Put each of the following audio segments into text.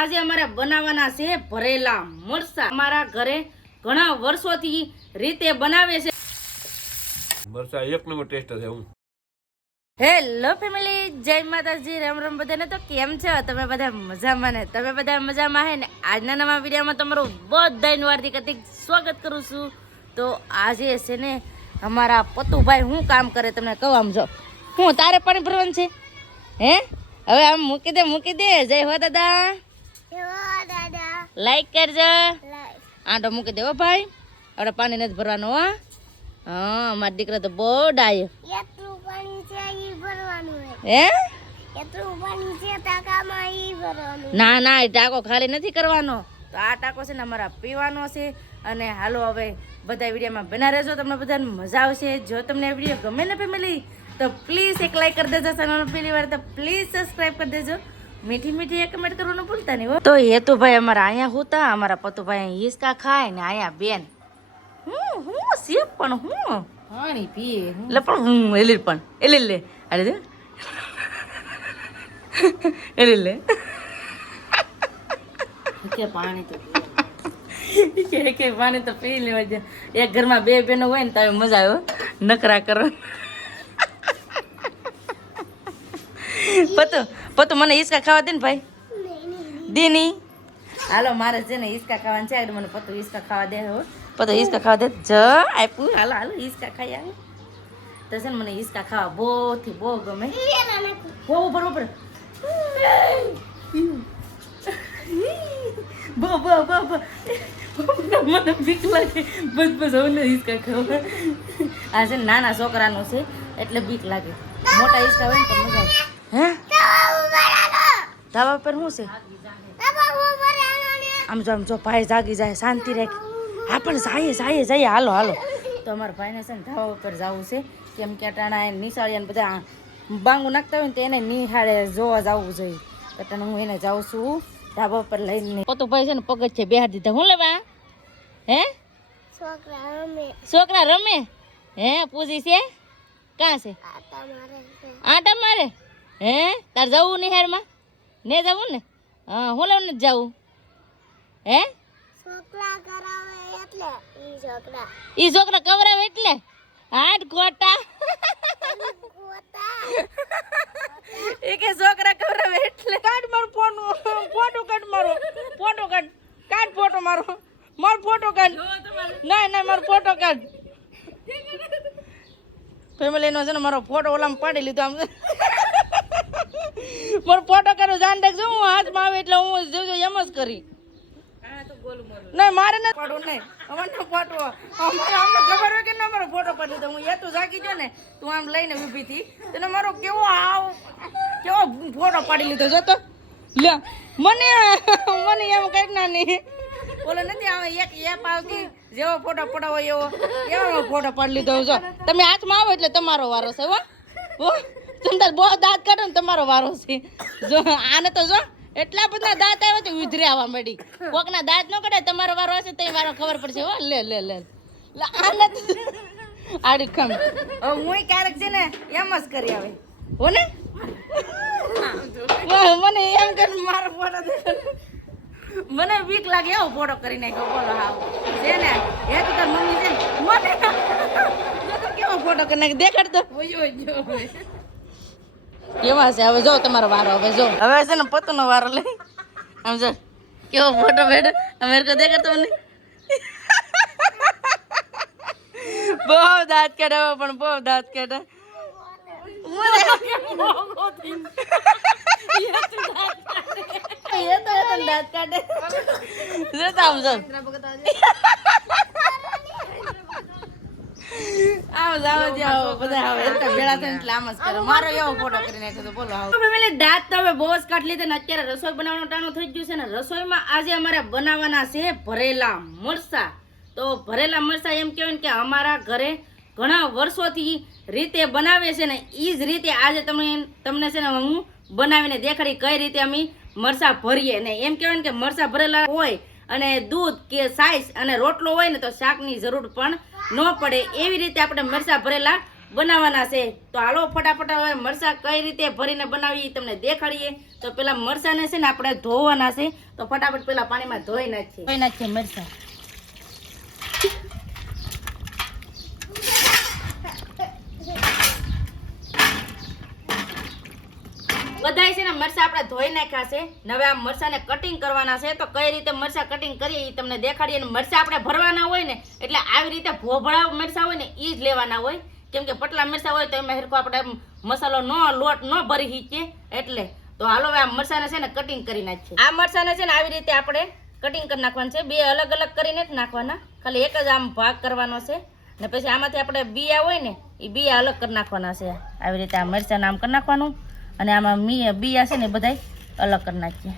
આજે અમારે બનાવવાના છે ભરેલા મરચા। અમારા ઘરે ઘણા વર્ષોથી રીતે બનાવે છે મરચા એક નંબર ટેસ્ટ છે। હું હેલો ફેમિલી, જય માતાજી, રામ રામ બધાને। તો કેમ છો તમે બધા? મજામાં ને? તમે બધા મજામાં હે ને? આજના નવા વિડીયોમાં તમારું બધાનું હાર્દિક હાર્દિક સ્વાગત કરું છું। તો આજે છે ને અમારા પતુભાઈ શું કામ કરે તમને કહું। આમ જો હું તારે પાણી ભરવાનું છે હે? હવે આમ મૂકી દે। જય હો દાદા, લાઈક કરજો, આંટો મૂકી દે હો ભાઈ। આપણે પાણી નથી ભરવાનું હો। હા, મારા દીકરા તો બહુ ડાયો હે। ના ના, એ ટાંકો ખાલી નથી કરવાનો, તો આ ટાંકો છે ને અમારા પીવાનો છે। અને હાલો હવે બધા વિડીયોમાં બના રહેજો, તમને બધાને મજા આવશે। જો તમને આ વિડીયો ગમે ને ફેમિલી તો પ્લીઝ એક લાઈક કરી દેજો, ચેનલ પહેલી વાર તો પ્લીઝ સબસ્ક્રાઈબ કરી દેજો, મીઠી મીઠી એક કમેન્ટ કરવાનું ભૂલતા નહીં હો। તો હેતુભાઈ અમારા અહીંયા હોતા, અમારા પતુભાઈ અહીં હિસકા ખાય ને અહીંયા બેન હું સેપ પણ હું પાણી પીએ એટલે પણ હું એલી પણ એલી લે અરે દે એલી લે કે પાણી તો કે પાણી તો પી લેવા દે। એક ઘરમાં બે બેનો હોય ને તો મજા આવે નકરા કરો। પતુ મને હિસકા ખાવા દે ને ભાઈ, દીની હાલો મારે છે ને હિસકા ખાવાનું છે એટલે મને પતુ હિસકા ખાવા દે હો। પતુ હિસકા ખાવા દે જ આપ્યું। હાલો હાલો હિસકા ખાઈ આવે તો છે ને મને હિસકા ખાવા બહુ ગમે। બરોબર મને બીક લાગે બસ હવે હિસકા ખાવા। આ છે નાના છોકરાનું છે એટલે બીક લાગે, મોટા હિસકા હોય ને તો મજા આવે। હે ધાબા પર શું છે? આમ જો ભાઈ જાગી જાય, શાંતિ રાખ। હા પણ જાય હાલો હાલો। તો અમારા ભાઈને છે ને ધાબા ઉપર જવું છે, કેમ કે અટાણા નિશાળિયા બધા બાંગુ નાખતા હોય ને તો એને નિહાળે જોવા જવું જોઈએ, એટલે હું એને જાઉં છું ધાબા ઉપર લઈને। પતુભાઈ છે ને પગથિયે બેહાડી દીધા। હું લેવા હે? છોકરા રમે હે? પૂજી છે કાં છે? આટા મારે હે? તાર જવું નિહાળમાં ને જવું ને? હા, હું લેવું નથી જવું હે? ઈ છોકરા કવરાવે એટલે હાટ ખોટા એ કે છોકરા કવરાવે એટલે કાઢ મારો ફોટો કાઢ મારો ફોટો કાઢ ફોટો મારો કાઢ ના મારો ફોટો કાઢ। ફેમિલી નો છે ને મારો ફોટો ઓલામાં પાડી લીધો, આમ મારો ફોટો કરો જાન રાખજો, હું હાથમાં આવે એટલે હું જોજો એમ જ કરી। નહીં મારે નથી પાડવું, નહીં અમારે પાડવો, અમને ખબર હોય કે ના મારો ફોટો પાડી લીધો। હું તું જાગી જો ને તું આમ લઈને ઊભી હતી તને મારો કેવો ફોટો પાડી લીધો જોતો લે। મને એમ કઈ ના નહીં બોલો નથી આવે એક એપ આવતી જેવો ફોટો પડાવો એવો ફોટો પાડી લીધો। જો તમે હાથમાં આવો એટલે તમારો વારો છે હો તમે બહુ દાંત કાઢો ને તમારો વારો છે। જો આને તો જો એટલા બધા દાંત આવે તો ઉધરે આવવા મળી, કોકના દાંત ન કઢાય તમારો વારો હશે તો વારો ખબર પડશે હો। લે આને આડી ખમ હું ક્યારેક છે ને એમ જ કરી આવે હો ને મને એમ કે મારો ફોટો મને બીક લાગે એવો ફોટો કરી નાખ્યો। બોલો હા છે ને હે તો તાર મમ્મી છે મને કેવો ફોટો કરી નાખી દેખાડ તો કેવા છે? હવે જો તમારો વારો, હવે જો હવે છે ને પતુનો વારો લઈ આમ જો કેવો ફોટો બેઠો અમેરિકા દેખાતો નહીં। બહુ દાંત કાઢે પણ બહુ દાંત કાઢે દાંત કાઢે જોતા આમ જો દાંત તો હવે બહુ જ કાઢી લીધા ને અત્યારે રસોઈ બનાવવાનું ટાણું થઈ ગયું છે ને રસોઈમાં આજે અમારે બનાવવાના છે ભરેલા મરચા। તો ભરેલા મરચા એમ કહેવાય ને કે અમારા ઘરે ઘણા વર્ષોથી રીતે બનાવે છે ને એ જ રીતે આજે તમને છે ને હું બનાવીને દેખાડી કઈ રીતે અમે મરચા ભરીએ ને। એમ કહેવાય ને કે મરચા ભરેલા હોય અને દૂધ કે સાઈઝ અને રોટલો હોય ને તો શાકની જરૂર પણ ન પડે, એવી રીતે આપણે મરચા ભરેલા બનાવવાના છે. તો હાલો ફટાફટ હવે મરચાં કઈ રીતે ભરીને બનાવી ઈ તમને દેખાડીએ. તો પેલા મરચાંને છે ને આપણે ધોવાના છે. તો ફટાફટ પેલા પાણીમાં ધોઈ નાખીએ મરચાં. બધાય છે ને મરચાં આપણે ધોઈ નાખ્યા છે. હવે આ મરચાંને કટિંગ કરવાના છે. તો કઈ રીતે મરચાં કટિંગ કરીએ એ તમને દેખાડીએ. અને મરચાં આપણે ભરવાના હોય ને એટલે આવી રીતે ભોભળા મરચાં હોય ને એ જ લેવાના હોય. કેમ કે પટલા મરચાં હોય તો એમાં હરખો આપણે મસાલો લોટ ન ભરી શકીએ એટલે. તો હાલો હવે આ મરચાંને છે ને કટિંગ કરી નાખીએ. આ મરચાંને છે ને આવી રીતે આપણે કટિંગ કરી નાખવાનું છે. બે અલગ અલગ કરીને જ નાખવાના, ખાલી એક જ આમ ભાગ કરવાનો છે. ને પછી આમાંથી આપણે બિયા હોય ને એ બિયા અલગ કરી નાખવાના છે. આવી રીતે આ મરચાંને આમ કરી નાખવાનું અને આમાં બિયા છે ને બધાય અલગ કરી નાખીએ.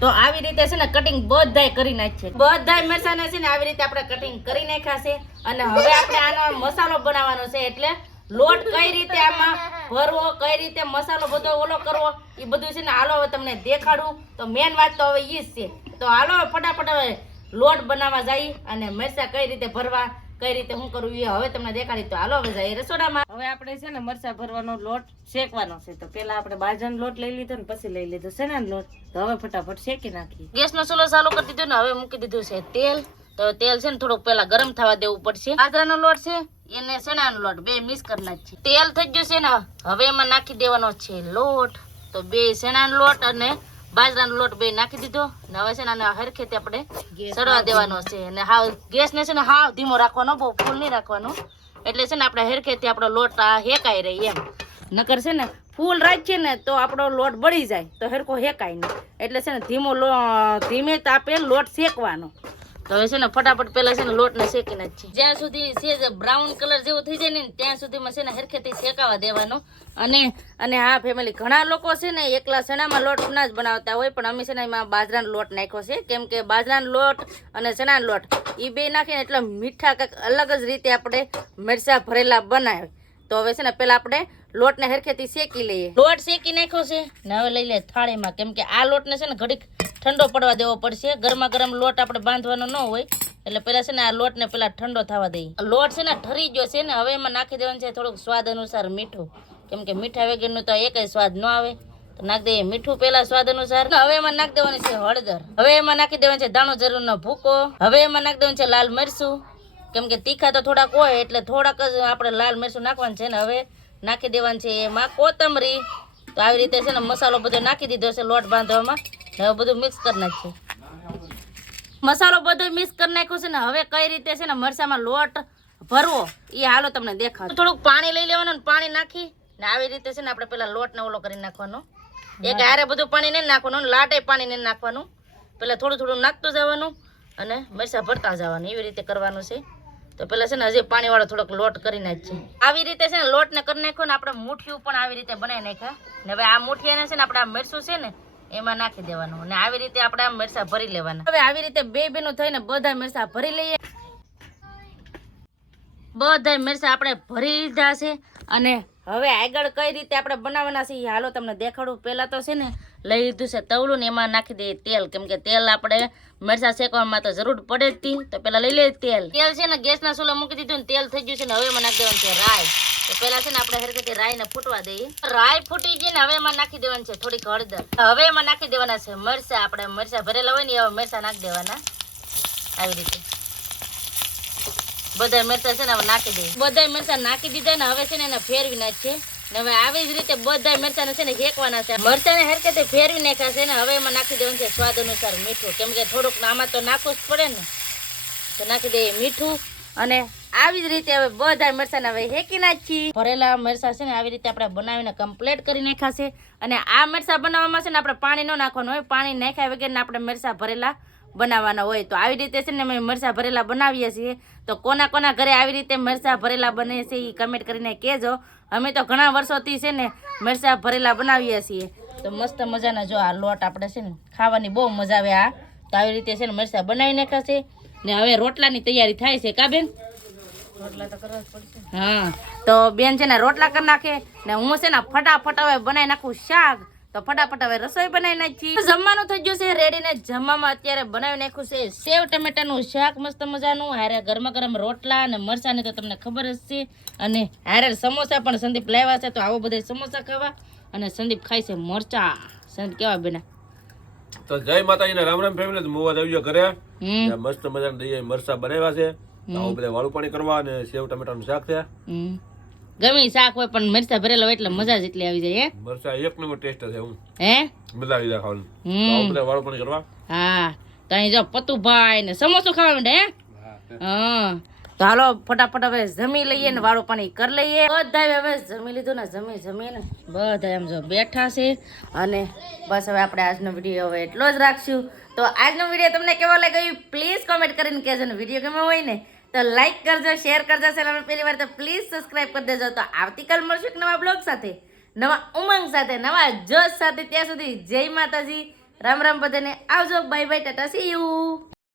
તો આવી રીતે છે ને કટિંગ બધાય કરી નાખીએ. બધાય મરચાંને છે ને આવી રીતે આપણે કટિંગ કરી નાખ્યા છે. અને હવે આપણે આનો મસાલો બનાવવાનો છે. એટલે લોટ કઈ રીતે આમાં ભરવો, કઈ રીતે મસાલો બધો ઓલો કરવો એ બધું છે ને હાલો હવે તમને દેખાડું. તો મેન વાત તો હવે ઈ જ છે. તો હાલો ફટાફટ હવે લોટ બનાવવા જઈ અને મરચાં કઈ રીતે ભરવા, કઈ રીતે શું કરવું એ હવે તમને દેખાડી. તો હાલો હવે જઈએ રસોડામાં. હવે આપણે છે ને મરચાં ભરવાનો લોટ શેકવાનો છે. તો પેલા આપણે બાજરાનો લોટ લઈ લીધો ને પછી લઈ લીધો શેણાનો લોટ. તો હવે ફટાફટ શેકી નાખીએ. ગેસનો ચૂલો ચાલુ કરી દીધો ને હવે મૂકી દીધું છે તેલ. તો તેલ છે ને થોડુંક પેલા ગરમ થવા દેવું પડશે. બાજરાનો લોટ છે એને શેણાનો લોટ બે મિક્સ કરી નાખીએ. તેલ થઈ ગયું છે ને હવે એમાં નાખી દેવાનો છે લોટ. તો બે શેણાનો લોટ અને બાજરાનો લોટ બે નાખી દીધો ને હવે છે ને હરખેથી આપણે સડવા દેવાનો છે. અને હાવ ગેસને છે ને હાવ ધીમો રાખવાનો, બહુ ફૂલ નહીં રાખવાનો. એટલે છે ને આપણે હરખેથી આપણો લોટ હેકાઈ રહી એમ. નકર છે ને ફૂલ રાખીએ ને તો આપણો લોટ બળી જાય તો હરખો હેકાય નહીં. એટલે છે ને ધીમે તાપે લોટ શેકવાનો. તો હવે છે ને ફટાફટ પેલા છે ને લોટને શેકી નાખીએ. જ્યાં સુધી છે બ્રાઉન કલર જેવો થઈ જાય ને ત્યાં સુધીમાં છે ને હરખેથી શેકાવા દેવાનો. અને હા ફેમિલી, ઘણા લોકો છે ને એકલા ચણામાં લોટ ના જ બનાવતા હોય, પણ અમે છે ને એમાં બાજરાનો લોટ નાખ્યો છે. કેમ કે બાજરાનો લોટ અને ચણાનો લોટ એ બે નાખીને એટલે મીઠા કંઈક અલગ જ રીતે આપણે મરચાં ભરેલા બનાવે. તો હવે છે ને પેલા આપણે લોટને હરખેથી શેકી લઈએ. લોટ શેકી નાખ્યો છે ને હવે લઈ લે થાળીમાં. કેમ કે આ લોટને છે ને ઘડીક ઠંડો પડવા દેવો પડશે. ગરમા ગરમ લોટ આપણે બાંધવાનો ન હોય એટલે પેલા છે ને આ લોટને પેલા ઠંડો થવા દઈએ. લોટ છે ને ઠરી ગયો છે ને હવે એમાં નાખી દેવાનું છે થોડુંક સ્વાદ અનુસાર મીઠું. કેમ કે મીઠા વગરનું તો એકય સ્વાદ ન આવે. તો નાખી દઈએ મીઠું પેલા સ્વાદ અનુસાર. હવે એમાં નાખી દેવાની છે હળદર. હવે એમાં નાખી દેવાનું છે દાણો જરૂરનો ભૂકો. હવે એમાં નાખી દેવાનું છે લાલ મરચું. કેમ કે તીખા તો થોડાક હોય એટલે થોડાક જ આપણે લાલ મરચું નાખવાનું છે. ને હવે નાખી દેવાનું છે એમાં કોથમરી. તો આવી રીતે છે ને મસાલો બધો નાખી દીધો છે લોટ બાંધવામાં. હવે બધું મિક્સ કરી નાખીએ. મસાલો બધો મિક્સ કરી નાખ્યો છે ને હવે કઈ રીતે છે ને મરચામાં લોટ ભરવો એ હાલો તમને દેખાડો. થોડુંક પાણી લઈ લેવાનું ને પાણી નાખી ને આવી રીતે છે ને આપણે પેલા લોટને ઓલો કરી નાખવાનો. એક હારે બધું પાણી નહીં નાખવાનું, લાટે પાણી નહીં નાખવાનું. પેલા થોડું થોડું નાખતું જવાનું અને મરચાં ભરતા જવાનું. એવી રીતે કરવાનું છે. તો પેલા છે ને હજી પાણીવાળો થોડોક લોટ કરી નાખીએ. આવી રીતે છે ને લોટને કરી નાખ્યો ને આપણે મુઠિયું પણ આવી રીતે બનાવી નાખ્યા. ને હવે આ મુઠિયાને છે ને આપણે આ મરચું છે ને એમાં નાખી દેવાનું અને આવી રીતે આપણે આ મરચાં ભરી લેવાના. હવે આવી રીતે બે બેનો થઈને બધા મરચાં ભરી લઈએ. બધા મરચાં આપણે ભરી લીધા છે અને હવે આગળ કઈ રીતે આપણે બનાવવાના છે એ હાલો તમને દેખાડું. પહેલા તો છે ને લઈ લીધું છે તવલું ને એમાં નાખી દઈએ તેલ. કેમ કે તેલ આપણે મરચાં શેકવામાં તો જરૂર પડે જ હતી. તો પેલા લઈ લઈએ તેલ. તેલ છે ને ગેસના ચૂલા મૂકી દીધું ને તેલ થઈ ગયું છે ને હવે એમાં નાખી દેવાનું છે રાઈ. તો પેલા છે ને આપણે હરખેથી રાઈને ફૂટવા દઈએ. રાઈ ફૂટી ગઈ ને હવે એમાં નાખી દેવાની છે થોડીક હળદર. હવે એમાં નાખી દેવાના છે મરચાં. આપણે મરચાં ભરેલા હોય ને એવા મરચાં નાખી દેવાના આવી રીતે. બધા મરચાં છે ને હવે નાખી દઈએ. બધા મરચાં નાખી દીધા ને હવે છે ને એને ફેરવી નાખીએ. ને હવે આવી જ રીતે બધા મરચાં છે ને શેકવાના છે. મરચાં ને હરખેથી ફેરવી નાખ્યા છે ને હવે એમાં નાખી દેવાનું છે સ્વાદ અનુસાર મીઠું. કેમ કે થોડુંક આમાં તો નાખવું જ પડે ને. તો નાખી દઈએ મીઠું અને આવી જ રીતે હવે બધા મરચાં હવે શેકી નાખીએ. ભરેલા મરચાં છે ને આવી રીતે આપણે બનાવીને કમ્પ્લીટ કરી નાખ્યા છે. અને આ મરચાં બનાવવામાં છે ને આપણે પાણી ન નાખવાનું હોય. પાણી નાખ્યા વગર આપણે મરચાં ભરેલા બનાવવાના હોય. તો આવી રીતે છે ને અમે મરચાં ભરેલા બનાવીએ છીએ. તો કોના કોના ઘરે આવી રીતે મરચાં ભરેલા બને છે એ કમેન્ટ કરીને કહેજો. અમે તો ઘણા વર્ષોથી છે ને મરચાં ભરેલા બનાવીએ છીએ. તો મસ્ત મજાના જો આ લોટ આપણે છે ને ખાવાની બહુ મજા આવે. આ તો આવી રીતે છે ને મરચાં બનાવી નાખ્યા છે ને હવે રોટલાની તૈયારી થાય છે. કા બેન? રોટલા તો કરવા જ પડશે. હા તો બેન છે ને રોટલા કરી નાખે ને હું છે ને ફટાફટ હવે બનાવી નાખું શાક. તો ફટાફટ હવે રસોઈ બનાવી નાખી. જમવાનું થઈ ગયું છે રેડી ને જમવામાં અત્યારે બનાવી નાખ્યું છે સેવ ટમેટાનું શાક મસ્ત મજાનું, હારે ગરમા ગરમ રોટલા અને મરચાંની તો તમને ખબર જ છે, અને હારે સમોસા પણ સંદીપ લાવ્યા છે. તો આવો બધા સમોસા ખાવા, અને સંદીપ ખાય છે મરચા. સંદીપ કેવા બેના? તો જય માતાજી ને રામ રામ ફેમિલી. મોવા આવી ગયો ઘરે. હમ મસ્ત મજાના દઈએ મરચા બનાવ્યા છે. તો આવું બધા વાળું પાણી કરવા, અને સેવ ટમેટાનું શાક છે. ગમે શાક હોય પણ મરચા ભરેલા હોય એટલે મજા જ એટલી આવી જાય. મરચા એક નંબર ટેસ્ટ છે. હું હે મજા આવી જાય ખાવાનું. તો આવું બધા વાળું પાણી કરવા. હા તો અહીં જો પતુભાઈ ને સમોસો ખાવા માંડે. હા તો હાલો ફટાફટ હવે જમી લઈએ ને વાળું પાણી કરી લઈએ. બધા હવે જમી લીધું ને જમીને બધા એમ જો બેઠા છે, અને બસ હવે આપણે આજનો વિડીયો હવે એટલો જ રાખશું. તો આજનો વિડીયો તમને કેવો લાગ્યો પ્લીઝ કોમેન્ટ કરીને કહેજો, ને વિડીયો ગમ્યો હોય ને તો લાઈક કરજો, શેર કરજો, ચેનલ પહેલી વાર તો પ્લીઝ સબસ્ક્રાઇબ કરી દેજો. તો આવતીકાલ મળશું એક નવા બ્લોગ સાથે, નવા ઉમંગ સાથે, નવા જોશ સાથે. ત્યાં સુધી જય માતાજી, રામ રામ બધાને, આવજો, bye bye, Tata, C you.